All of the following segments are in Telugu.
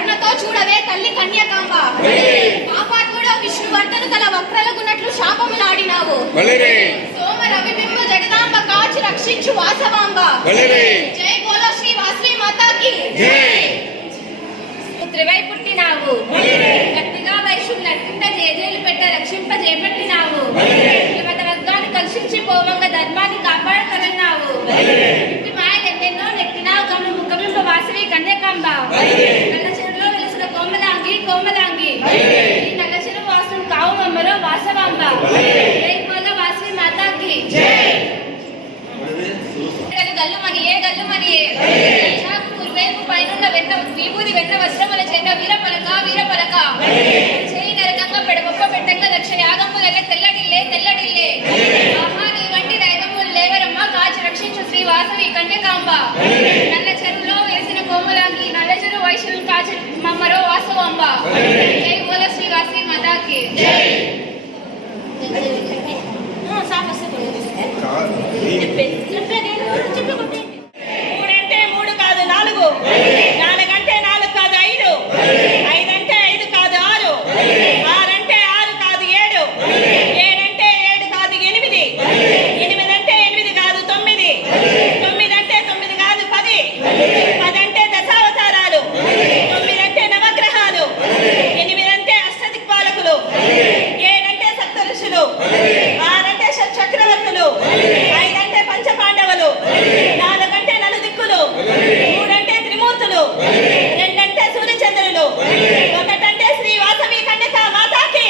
కరుణతో చూడవే తల్లి కన్యకాంబ. పాపాత్ముడో విష్ణువర్ధను తల వక్రలగున్నట్లు శాపములాడినావు. సోమ రవిబింబ జగదాంబ కాచి రక్షించు వాసవాంబ. జై బోలో శ్రీ వాసవి మాతాకి. పుత్రివై పుట్టినావు, గట్టిగా వైశ్యులు నటింప జేజేలు పెట్ట రక్షింప చేపట్టినావు. మత వర్గాన్ని కలుషించి పోవంగ ధర్మాన్ని కాపాడతరన్నావు. ఇంటి మాయలు ఎన్నెన్నో నెట్టినావు కన్ను ముఖమింప వాసవి కన్యకాంబ. నల్ల చెరువులో వెలిసిన కోమలాంగి కోమలాంగి, ఈ నల్ల చెరువు వాసులు కావు మమ్మలో వాసవాంబ. జై బోలో వాసవి మాతాకి. గల్లు మనియే గల్లు మనియే, వేపు పైనున్న వెన్న విభూది వెన్న వస్త్రముల చెంద వీరపలక వీరపలక. చేయి నరకంగా పెడగొప్ప పెట్టంగా దక్ష యాగములనే తెల్లడిల్లే తెల్లడిల్లే. ఆహా నీ వంటి దైవములు లేవరమ్మ కాచి రక్షించు శ్రీ వాసవి కన్యకాంబ. నల్ల చెరువులో వేసిన కోమలాంగి, నల్ల చెరువు వైశ్యులు కాచి మమ్మరో వాసవాంబ. జై బోలో శ్రీ వాసవి మాతాకి. మూడంటే మూడు కాదు నాలుగు, నాలుగంటే నాలుగు కాదు ఐదు, ఐదంటే ఐదు కాదు ఆరు, ఆరంటే ఆరు కాదు ఏడు, ఏడంటే ఏడు కాదు ఎనిమిది, ఎనిమిదంటే ఎనిమిది కాదు తొమ్మిది, తొమ్మిదంటే తొమ్మిది కాదు పది, పదంటే దశావతారాలు, తొమ్మిదంటే నవగ్రహాలు, ఎనిమిదంటే అష్టదిక్పాలకులు, ఏడంటే సప్త ఋషులు, ఆరంటే చక్రవర్తులు, ఐదంటే పంచపాండవులు, నాలుగంటే నలుదిక్కులు, మూడంటే త్రిమూర్తులు, రెండంటే సూర్యచంద్రులు, ఒకటంటే శ్రీ వాసవి కన్యకా మాతాకి.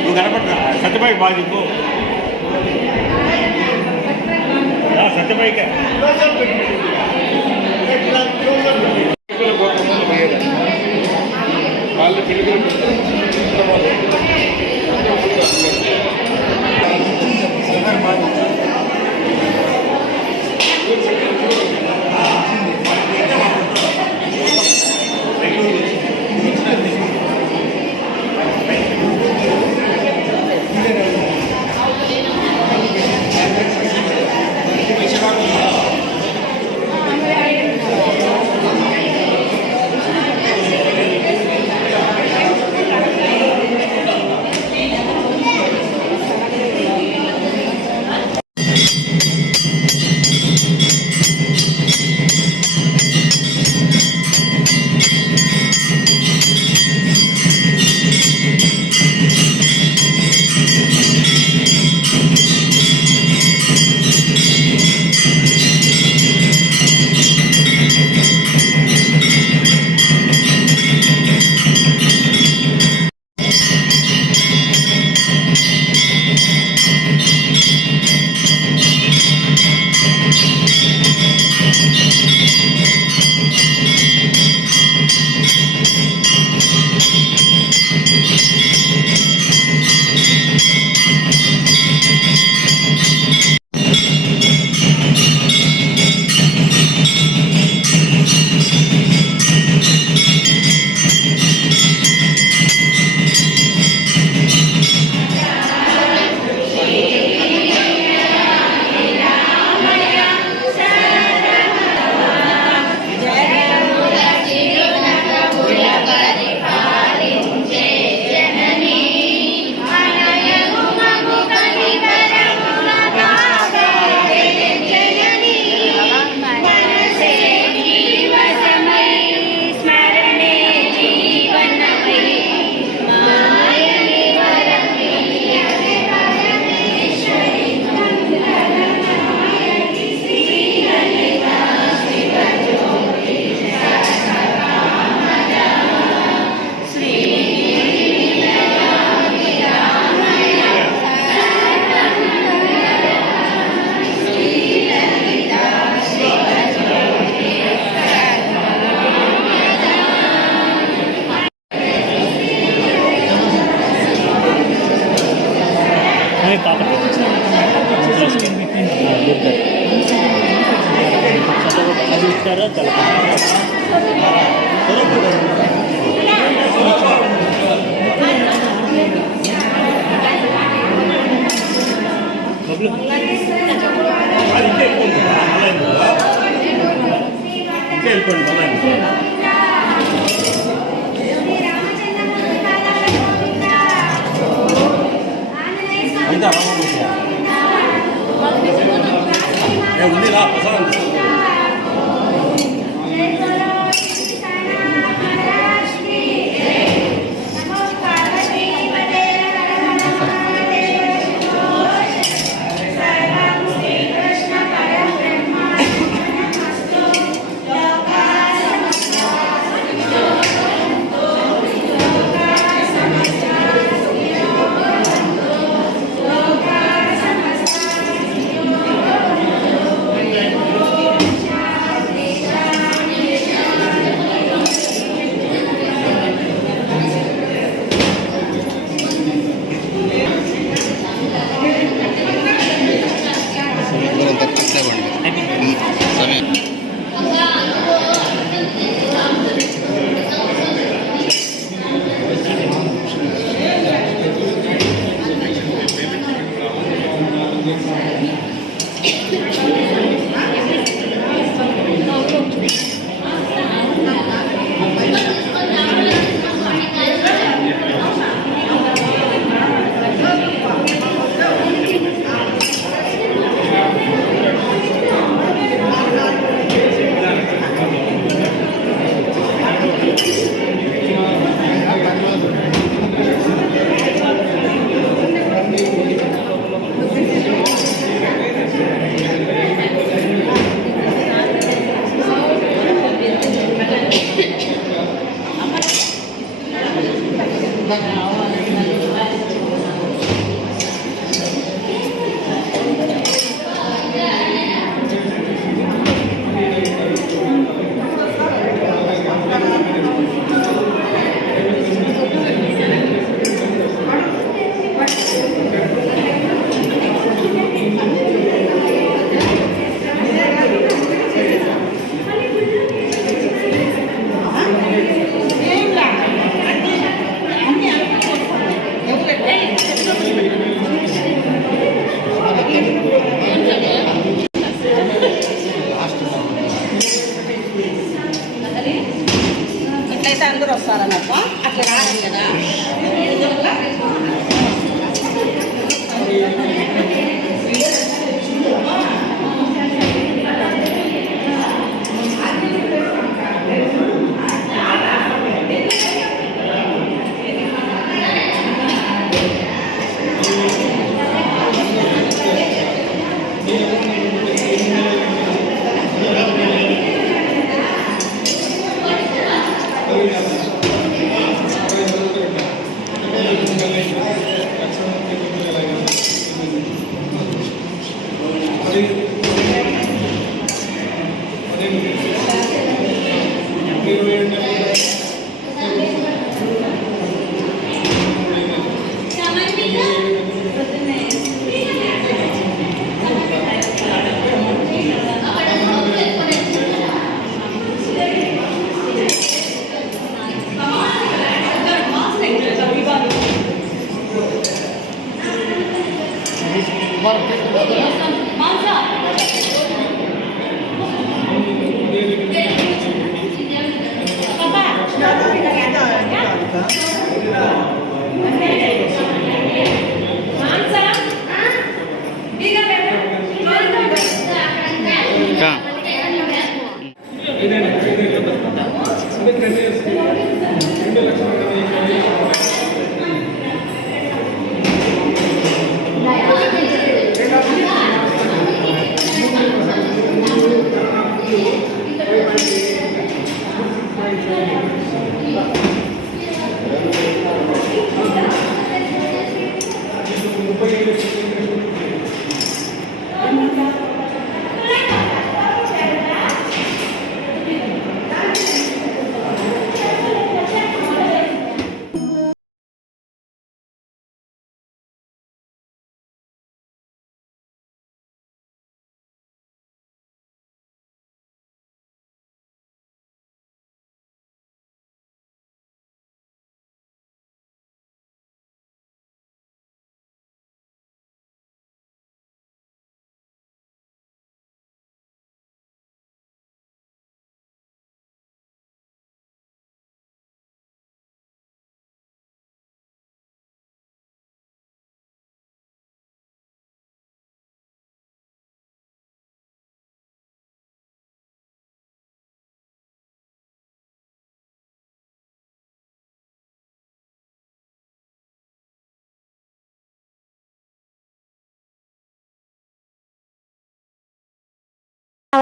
నువ్వు కనపడతా సత్యబాయికి బాగా చెప్పు. సత్యబాయికే వాళ్ళు పిలుగులు అదే పాప అది ఇస్తారా ఉందిలా ప్రసాదం ఇట్లయితే అందరూ వస్తారన్నప్ప అట్లా రాదు కదా.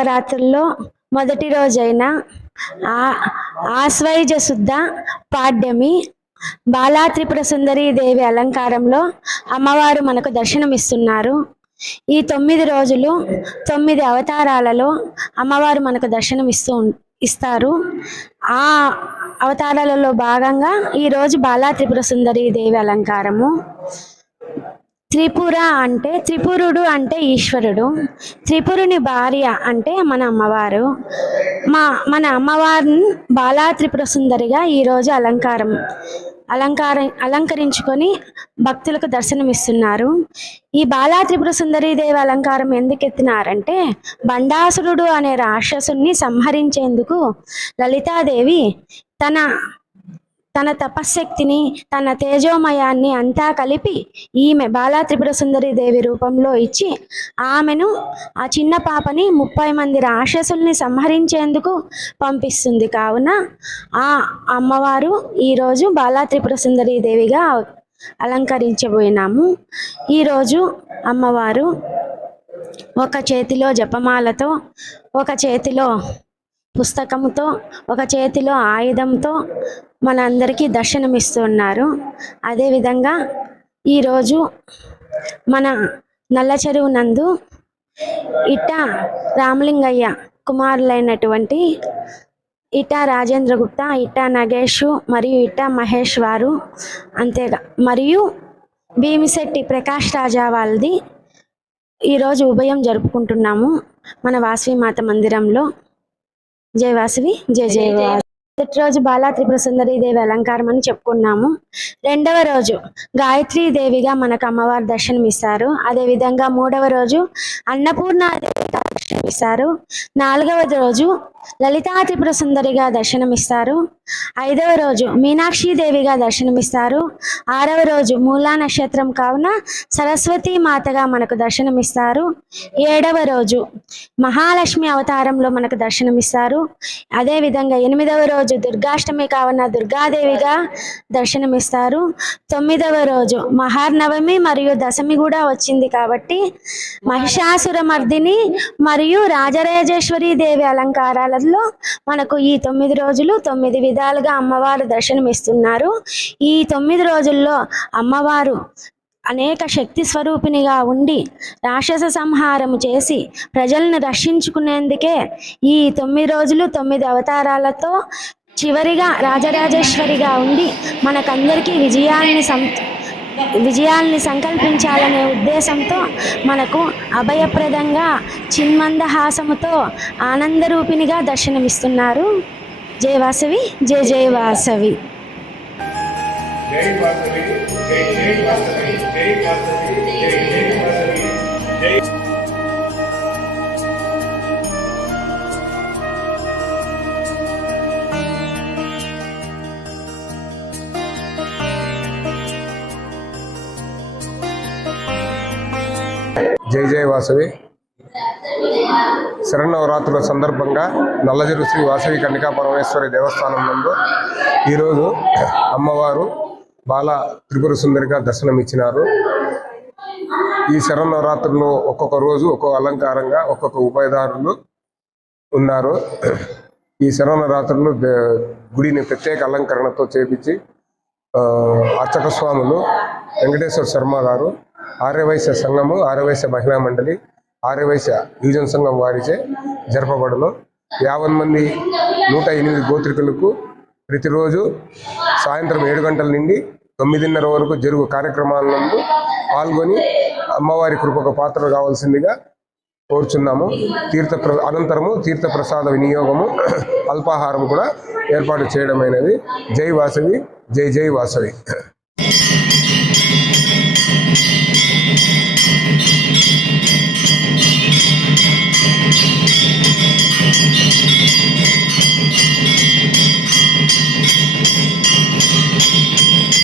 నవరాత్రుల్లో మొదటి రోజైన ఆశ్వయుజ శుద్ధ పాడ్యమి బాలా త్రిపుర సుందరి దేవి అలంకారంలో అమ్మవారు మనకు దర్శనమిస్తున్నారు. ఈ 9 రోజులు 9 అవతారాలలో అమ్మవారు మనకు ఇస్తారు. ఆ అవతారాలలో భాగంగా ఈరోజు బాలా త్రిపుర సుందరి దేవి అలంకారము. త్రిపుర అంటే త్రిపురుడు అంటే ఈశ్వరుడు, త్రిపురుని భార్య అంటే మన అమ్మవారు. మన అమ్మవారిని బాలా త్రిపుర సుందరిగా ఈరోజు అలంకరించుకొని భక్తులకు దర్శనమిస్తున్నారు. ఈ బాలా త్రిపుర సుందరి దేవి అలంకారం ఎందుకు ఎత్తినారంటే, బండాసురుడు అనే రాక్షసుని సంహరించేందుకు లలితాదేవి తన తపశ్శక్తిని, తన తేజోమయాన్ని అంతా కలిపి ఈమె బాలా త్రిపుర సుందరి దేవి రూపంలో ఇచ్చి ఆమెను, ఆ చిన్న పాపని 30 మంది రాక్షసుల్ని సంహరించేందుకు పంపిస్తుంది. కావున ఆ అమ్మవారు ఈరోజు బాలా త్రిపుర సుందరి దేవిగా అలంకరించబోయినాము. ఈరోజు అమ్మవారు ఒక చేతిలో జపమాలతో, ఒక చేతిలో పుస్తకముతో, ఒక చేతిలో ఆయుధంతో మన అందరికీ దర్శనమిస్తున్నారు. అదేవిధంగా ఈరోజు మన నల్ల చెరువు నందు ఇట్టా రామలింగయ్య కుమారులైనటువంటి ఇట్టా రాజేంద్ర గుప్తా, ఇట్టా నగేష్ మరియు ఇట్టా మహేష్ వారు, అంతేగా మరియు భీమిశెట్టి ప్రకాష్ రాజా వాళ్ళది ఈరోజు ఉభయం జరుపుకుంటున్నాము మన వాసవి మాత మందిరంలో. జై వాసవి, జై జై వాసవి. మొదటి రోజు బాలా త్రిపుర సుందరి దేవి అలంకారం అని చెప్పుకున్నాము. రెండవ రోజు గాయత్రీ దేవిగా మనకు అమ్మవారు దర్శనమిస్తారు. అదేవిధంగా మూడవ రోజు అన్నపూర్ణాదేవిగా దర్శనమిస్తారు. 4వ రోజు లలితా త్రిపుర సుందరిగా దర్శనమిస్తారు. 5వ రోజు మీనాక్షి దేవిగా దర్శనమిస్తారు. 6వ రోజు మూలా నక్షత్రం కావున సరస్వతీ మాతగా మనకు దర్శనమిస్తారు. 7వ రోజు మహాలక్ష్మి అవతారంలో మనకు దర్శనమిస్తారు. అదేవిధంగా 8వ రోజు దుర్గాష్టమి కావున దుర్గాదేవిగా దర్శనమిస్తారు. 9వ రోజు మహానవమి మరియు దశమి కూడా వచ్చింది కాబట్టి మహిషాసుర మర్దిని మరియు రాజరాజేశ్వరి దేవి అలంకారాలలో మనకు ఈ 9 రోజులు 9 విధాలుగా అమ్మవారు దర్శనమిస్తున్నారు. ఈ 9 రోజుల్లో అమ్మవారు అనేక శక్తి స్వరూపిణిగా ఉండి రాక్షస సంహారము చేసి ప్రజలను రక్షించుకునేందుకే ఈ 9 రోజులు 9 అవతారాలతో చివరిగా రాజరాజేశ్వరిగా ఉండి మనకందరికీ విజయాల్ని సంకల్పించాలనే ఉద్దేశంతో మనకు అభయప్రదంగా చిన్మందహాసముతో ఆనందరూపిణిగా దర్శనమిస్తున్నారు. జై వాసవి, జై జై వాసవి. జై వాసవి, జై జై వాసవి, జై వాసవి, జై జై వాసవి, జై జై జై వాసవి. శరన్నవరాత్రుల సందర్భంగా నల్లజరు శ్రీ వాసవి కన్నికా పరమేశ్వరి దేవస్థానం నందు ఈరోజు అమ్మవారు బాలా త్రిపుర సుందరిగా దర్శనమిచ్చినారు. ఈ శరన్నవరాత్రుల్లో ఒక్కొక్క రోజు ఒక్కొక్క అలంకారంగా ఒక్కొక్క ఉభయదారులు ఉన్నారు. ఈ శరన్నవరాత్రులు గుడిని ప్రత్యేక అలంకరణతో చేపించి అర్చక స్వాములు వెంకటేశ్వర శర్మ గారు, ఆర్యవైశ్య సంఘము, ఆర్యవైశ్య మహిళా మండలి, ఆర్యవైశ్య యువజన సంఘం వారిచే జరపబడును. 50 మంది 108 గోత్రికులకు ప్రతిరోజు సాయంత్రం 7 గంటల నుండి 9:30 వరకు జరుగు కార్యక్రమాలందు పాల్గొని అమ్మవారి కృపకు పాత్ర కావాల్సిందిగా కోరుచున్నాము. అనంతరము తీర్థప్రసాద వినియోగము, అల్పాహారం కూడా ఏర్పాటు చేయడమైనది. జై వాసవి, జై జై వాసవి.